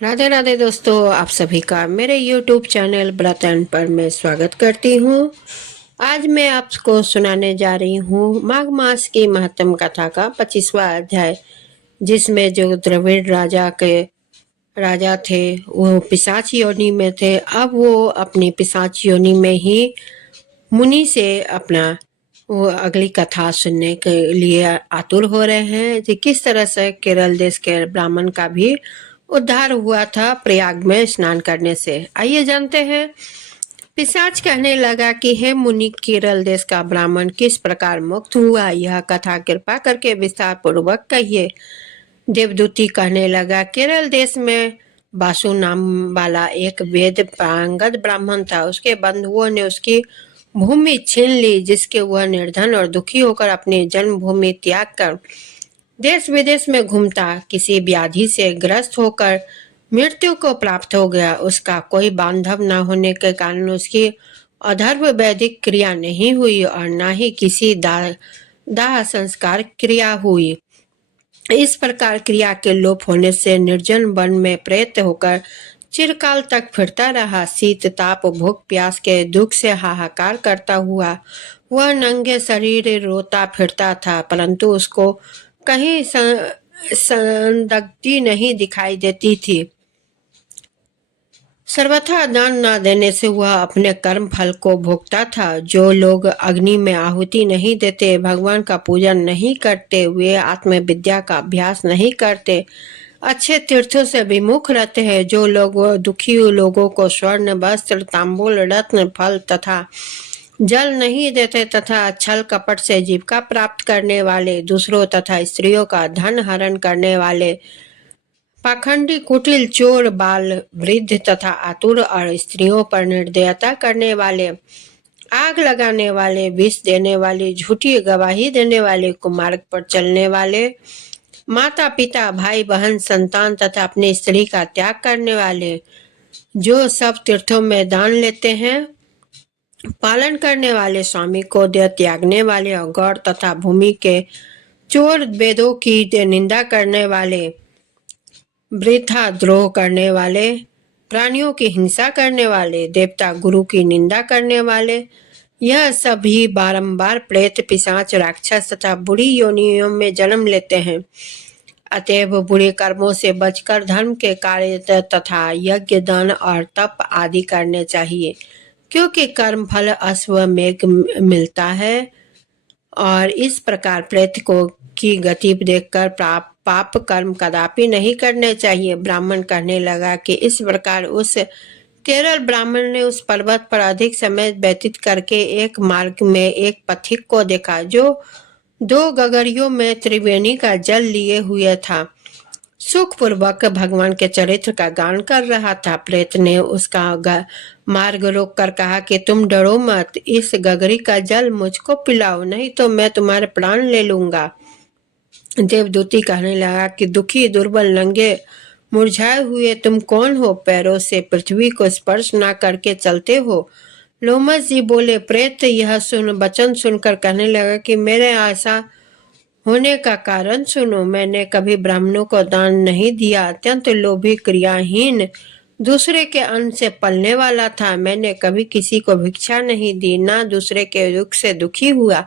राधे राधे दोस्तों, आप सभी का मेरे YouTube चैनल ब्रत एंड पर मैं स्वागत करती हूँ। आज मैं आपको सुनाने जा रही हूँ माघ मास की महत्तम कथा का 25वां अध्याय, जिसमें जो द्रविड़ राजा थे वो पिशाच योनि में थे। अब वो अपनी पिशाच योनि में ही मुनि से अपना वो अगली कथा सुनने के लिए आतुर हो रहे हैं कि किस तरह से केरल देश के ब्राह्मण का भी उद्धार हुआ था प्रयाग में स्नान करने से। आइए जानते हैं। पिशाच कहने लगा कि हे मुनि, केरल देश का ब्राह्मण किस प्रकार मुक्त हुआ, यह कथा कृपा करके विस्तार पूर्वक कहिए। देवदूती कहने लगा, केरल देश में बासु नाम वाला एक वेद पारंगत ब्राह्मण था। उसके बंधुओं ने उसकी भूमि छीन ली, जिसके वह निर्धन और दुखी होकर अपनी जन्मभूमि त्याग कर देश विदेश में घूमता। किसी व्याधि से ग्रस्त होकर मृत्यु को प्राप्त हो गया। उसका कोई बांधव न होने के कारण उसकी अधर्व वैदिक क्रिया नहीं हुई और न ही किसी दाह संस्कार क्रिया हुई। इस प्रकार क्रिया के लोप होने से निर्जन वन में प्रेत होकर चिरकाल तक फिरता रहा। शीत ताप भूख प्यास के दुख से हाहाकार करता हुआ वह नंगे शरीर रोता फिरता था, परंतु उसको कहीं संदिग्धि नहीं दिखाई देती थी। सर्वथा दान न देने से वह अपने कर्म फल को भोगता था। जो लोग अग्नि में आहुति नहीं देते, भगवान का पूजन नहीं करते, वे आत्मविद्या का अभ्यास नहीं करते, अच्छे तीर्थों से विमुख रहते हैं। जो लोग दुखी लोगों को स्वर्ण वस्त्र तांबूल रत्न फल तथा जल नहीं देते तथा छल कपट से जीविका प्राप्त करने वाले, दूसरों तथा स्त्रियों का धन हरण करने वाले, पाखंडी कुटिल चोर बाल वृद्ध तथा आतुर और स्त्रियों पर निर्दयता करने वाले, आग लगाने वाले, विष देने वाले, झूठी गवाही देने वाले, कुमार्ग पर चलने वाले, माता पिता भाई बहन संतान तथा अपनी स्त्री का त्याग करने वाले, जो सब तीर्थों में दान लेते हैं, पालन करने वाले, स्वामी को देह त्यागने वाले और गौर तथा भूमि के चोर, वेदों की निंदा करने वाले, वृथा द्रोह करने वाले, प्राणियों की हिंसा करने वाले, देवता गुरु की निंदा करने वाले, यह सभी बारंबार प्रेत पिशाच राक्षस तथा बुरी योनियों में जन्म लेते हैं। अतएव बुरे कर्मों से बचकर धर्म के कार्य तथा यज्ञ दान और तप आदि करने चाहिए, क्योंकि कर्म फल अश्वमेघ मिलता है। और इस प्रकार प्रेत को की गति देखकर पाप कर्म कदापि नहीं करने चाहिए। ब्राह्मण कहने लगा कि इस प्रकार उस केरल ब्राह्मण ने उस पर्वत पर अधिक समय व्यतीत करके एक मार्ग में एक पथिक को देखा, जो 2 गगरियों में त्रिवेणी का जल लिए हुए था, सुखपूर्वक भगवान के चरित्र का गान कर रहा था। प्रेत ने उसका मार्ग रोक कर कहा कि तुम डरो मत, इस गगरी का जल मुझको पिलाओ, नहीं तो मैं तुम्हारे प्राण ले लूंगा। देवदूती कहने लगा कि दुखी दुर्बल नंगे मुरझाए हुए तुम कौन हो, पैरों से पृथ्वी को स्पर्श ना करके चलते हो। लोमस जी बोले, प्रेत यह वचन सुनकर कहने लगा कि मेरे ऐसा होने का कारण सुनो। मैंने कभी ब्राह्मणों को दान नहीं दिया, अत्यंत लोभी क्रियाहीन, दूसरे के अन्न से पलने वाला था। मैंने कभी किसी को भिक्षा नहीं दी, ना दूसरे के दुख से दुखी हुआ।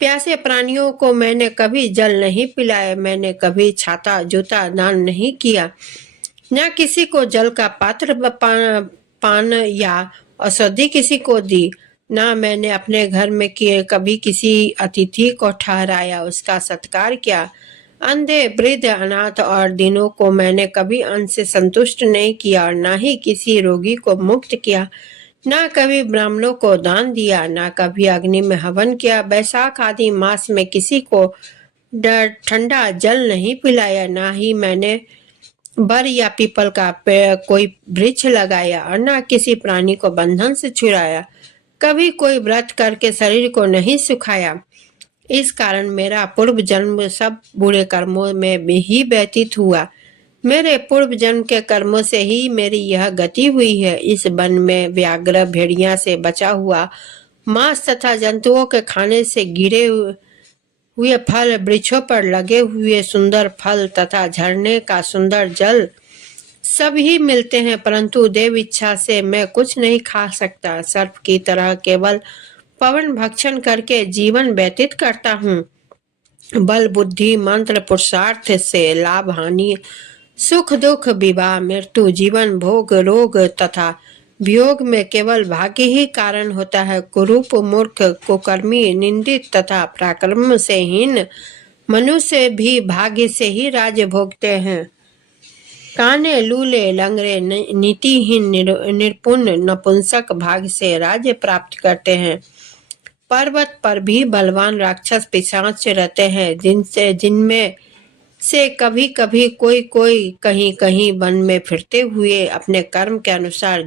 प्यासे प्राणियों को मैंने कभी जल नहीं पिलाया। मैंने कभी छाता जूता दान नहीं किया, न किसी को जल का पात्र पान या औषधि किसी को दी। ना मैंने अपने घर में कभी किसी अतिथि को ठहराया, उसका सत्कार किया। अंधे वृद्ध अनाथ और दीनों को मैंने कभी अन्न से संतुष्ट नहीं किया और ना ही किसी रोगी को मुक्त किया। ना कभी ब्राह्मणों को दान दिया, ना कभी अग्नि में हवन किया। बैसाख आदि मास में किसी को ठंडा जल नहीं पिलाया। ना ही मैंने बर या पीपल का कोई वृक्ष लगाया और ना किसी प्राणी को बंधन से छुड़ाया। कभी कोई व्रत करके शरीर को नहीं सुखाया। इस कारण मेरा पूर्व जन्म सब बुरे कर्मों में ही व्यतीत हुआ। मेरे पूर्व जन्म के कर्मों से ही मेरी यह गति हुई है। इस वन में व्याघ्र भेड़िया से बचा हुआ मांस तथा जंतुओं के खाने से गिरे हुए फल, वृक्षों पर लगे हुए सुंदर फल तथा झरने का सुंदर जल, सब ही मिलते हैं, परंतु देव इच्छा से मैं कुछ नहीं खा सकता। सर्प की तरह केवल पवन भक्षण करके जीवन व्यतीत करता हूँ। बल बुद्धि मंत्र पुरुषार्थ से लाभ हानि, सुख दुख विवाह मृत्यु जीवन भोग रोग तथा वियोग में केवल भाग्य ही कारण होता है। कुरूप मूर्ख कुकर्मी निंदित तथा पराक्रम से हीन मनुष्य भी भाग्य से ही राज्य भोगते हैं। काने लूले लंगड़े नीतिहीन निपुण नपुंसक भाग्य से राज्य प्राप्त करते हैं। पर्वत पर भी बलवान राक्षस पिशाच रहते हैं, जिनमें से कभी कभी कोई कोई कहीं कहीं वन में फिरते हुए अपने कर्म के अनुसार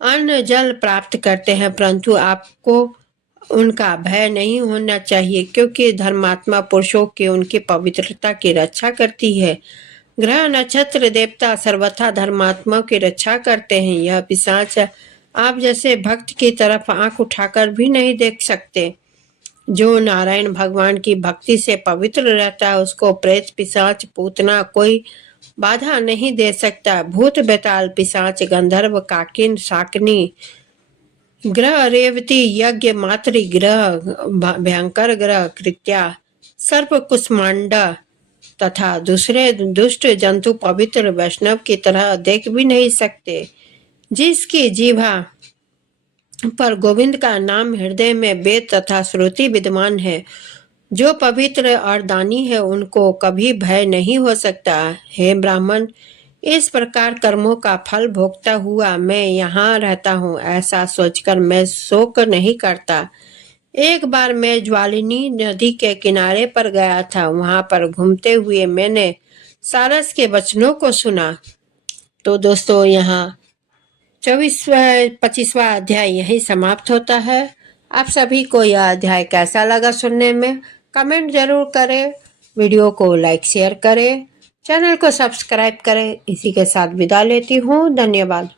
अन्न जल प्राप्त करते हैं, परंतु आपको उनका भय नहीं होना चाहिए, क्योंकि धर्मात्मा पुरुषों की उनकी पवित्रता की रक्षा करती है। ग्रह नक्षत्र देवता सर्वथा धर्मात्मा की रक्षा करते हैं। यह पिशाच आप जैसे भक्त की तरफ आंख उठाकर भी नहीं देख सकते। जो नारायण भगवान की भक्ति से पवित्र रहता है, उसको प्रेत पिशाच पूतना कोई बाधा नहीं दे सकता। भूत बेताल पिशाच गंधर्व काकिन शाकिनी ग्रह रेवती यज्ञ मातृ ग्रह भयंकर ग्रह कृत्या सर्प कुष्मांडा तथा दूसरे दुष्ट जंतु पवित्र वैष्णव की तरह देख भी नहीं सकते। जिसकी जीवा पर गोविंद का नाम हृदय में वेद तथा श्रुति विद्यमान है, जो पवित्र और दानी है, उनको कभी भय नहीं हो सकता। हे ब्राह्मण, इस प्रकार कर्मों का फल भोगता हुआ मैं यहाँ रहता हूँ, ऐसा सोचकर मैं शोक नहीं करता। एक बार मैं ज्वालिनी नदी के किनारे पर गया था। वहां पर घूमते हुए मैंने सारस के वचनों को सुना। तो दोस्तों, यहाँ 25वां अध्याय यही समाप्त होता है। आप सभी को यह अध्याय कैसा लगा सुनने में कमेंट जरूर करें। वीडियो को लाइक शेयर करें, चैनल को सब्सक्राइब करें। इसी के साथ विदा लेती हूँ। धन्यवाद।